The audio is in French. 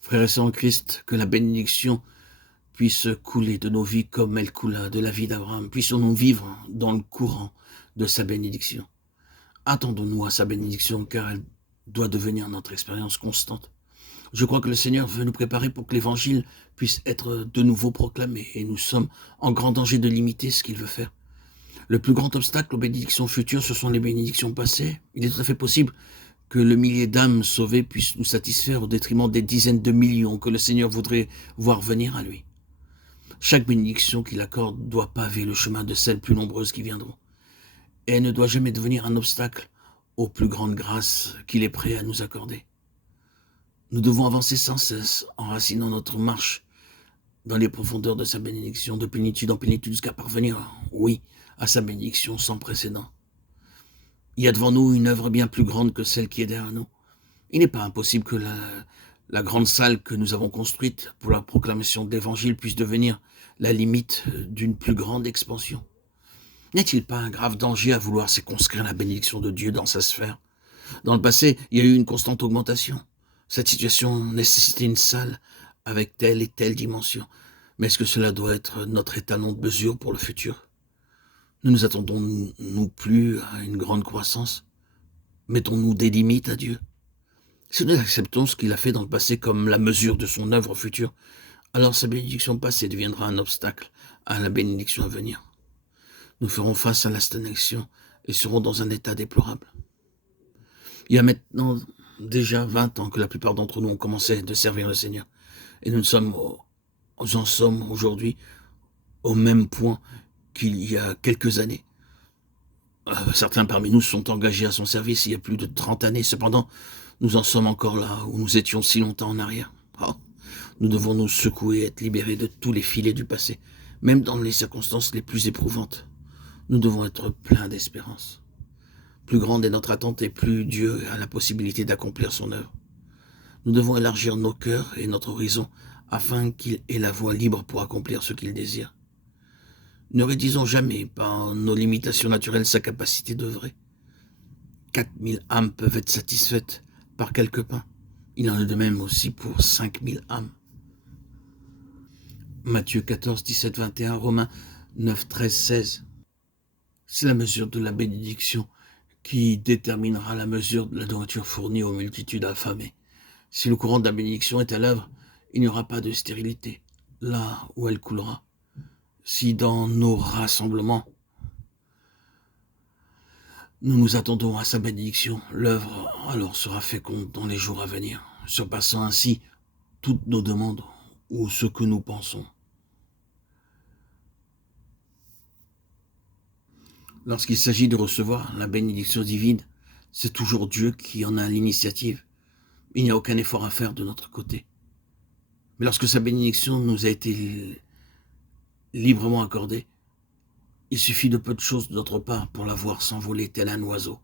Frères et sœurs en Christ, que la bénédiction puisse couler de nos vies comme elle coula de la vie d'Abraham. Puissions-nous vivre dans le courant de sa bénédiction. Attendons-nous à sa bénédiction, car elle doit devenir notre expérience constante. Je crois que le Seigneur veut nous préparer pour que l'Évangile puisse être de nouveau proclamé, et nous sommes en grand danger de limiter ce qu'il veut faire. Le plus grand obstacle aux bénédictions futures, ce sont les bénédictions passées. Il est tout à fait possible que le millier d'âmes sauvées puisse nous satisfaire au détriment des dizaines de millions que le Seigneur voudrait voir venir à lui. Chaque bénédiction qu'il accorde doit paver le chemin de celles plus nombreuses qui viendront. Et elle ne doit jamais devenir un obstacle aux plus grandes grâces qu'il est prêt à nous accorder. Nous devons avancer sans cesse, enracinant notre marche dans les profondeurs de sa bénédiction, de plénitude en plénitude, jusqu'à parvenir, oui, à sa bénédiction sans précédent. Il y a devant nous une œuvre bien plus grande que celle qui est derrière nous. Il n'est pas impossible que la grande salle que nous avons construite pour la proclamation de l'Évangile puisse devenir la limite d'une plus grande expansion. N'y a-t-il pas un grave danger à vouloir circonscrire la bénédiction de Dieu dans sa sphère? Dans le passé, il y a eu une constante augmentation. Cette situation nécessitait une salle avec telle et telle dimension. Mais est-ce que cela doit être notre étalon de mesure pour le futur? Ne nous attendons-nous plus à une grande croissance? Mettons-nous des limites à Dieu? Si nous acceptons ce qu'il a fait dans le passé comme la mesure de son œuvre future, alors sa bénédiction passée deviendra un obstacle à la bénédiction à venir. Nous ferons face à la stagnation et serons dans un état déplorable. Il y a maintenant déjà 20 ans que la plupart d'entre nous ont commencé de servir le Seigneur. Et nous en sommes aujourd'hui au même point qu'il y a quelques années. Certains parmi nous sont engagés à son service il y a plus de 30 années. Cependant, nous en sommes encore là où nous étions si longtemps en arrière. Oh, nous devons nous secouer et être libérés de tous les filets du passé, même dans les circonstances les plus éprouvantes. Nous devons être pleins d'espérance. Plus grande est notre attente et plus Dieu a la possibilité d'accomplir son œuvre. Nous devons élargir nos cœurs et notre horizon afin qu'il ait la voie libre pour accomplir ce qu'il désire. Ne réduisons jamais par nos limitations naturelles sa capacité d'œuvrer. 4000 âmes peuvent être satisfaites par quelques pains. Il en est de même aussi pour 5000 âmes. Matthieu 14, 17, 21, Romains 9, 13, 16. C'est la mesure de la bénédiction qui déterminera la mesure de la nourriture fournie aux multitudes affamées. Si le courant de la bénédiction est à l'œuvre, il n'y aura pas de stérilité, là où elle coulera. Si dans nos rassemblements, nous nous attendons à sa bénédiction, l'œuvre alors sera féconde dans les jours à venir, surpassant ainsi toutes nos demandes ou ce que nous pensons. Lorsqu'il s'agit de recevoir la bénédiction divine, c'est toujours Dieu qui en a l'initiative. Il n'y a aucun effort à faire de notre côté. Mais lorsque sa bénédiction nous a été librement accordée, il suffit de peu de choses de notre part pour la voir s'envoler tel un oiseau.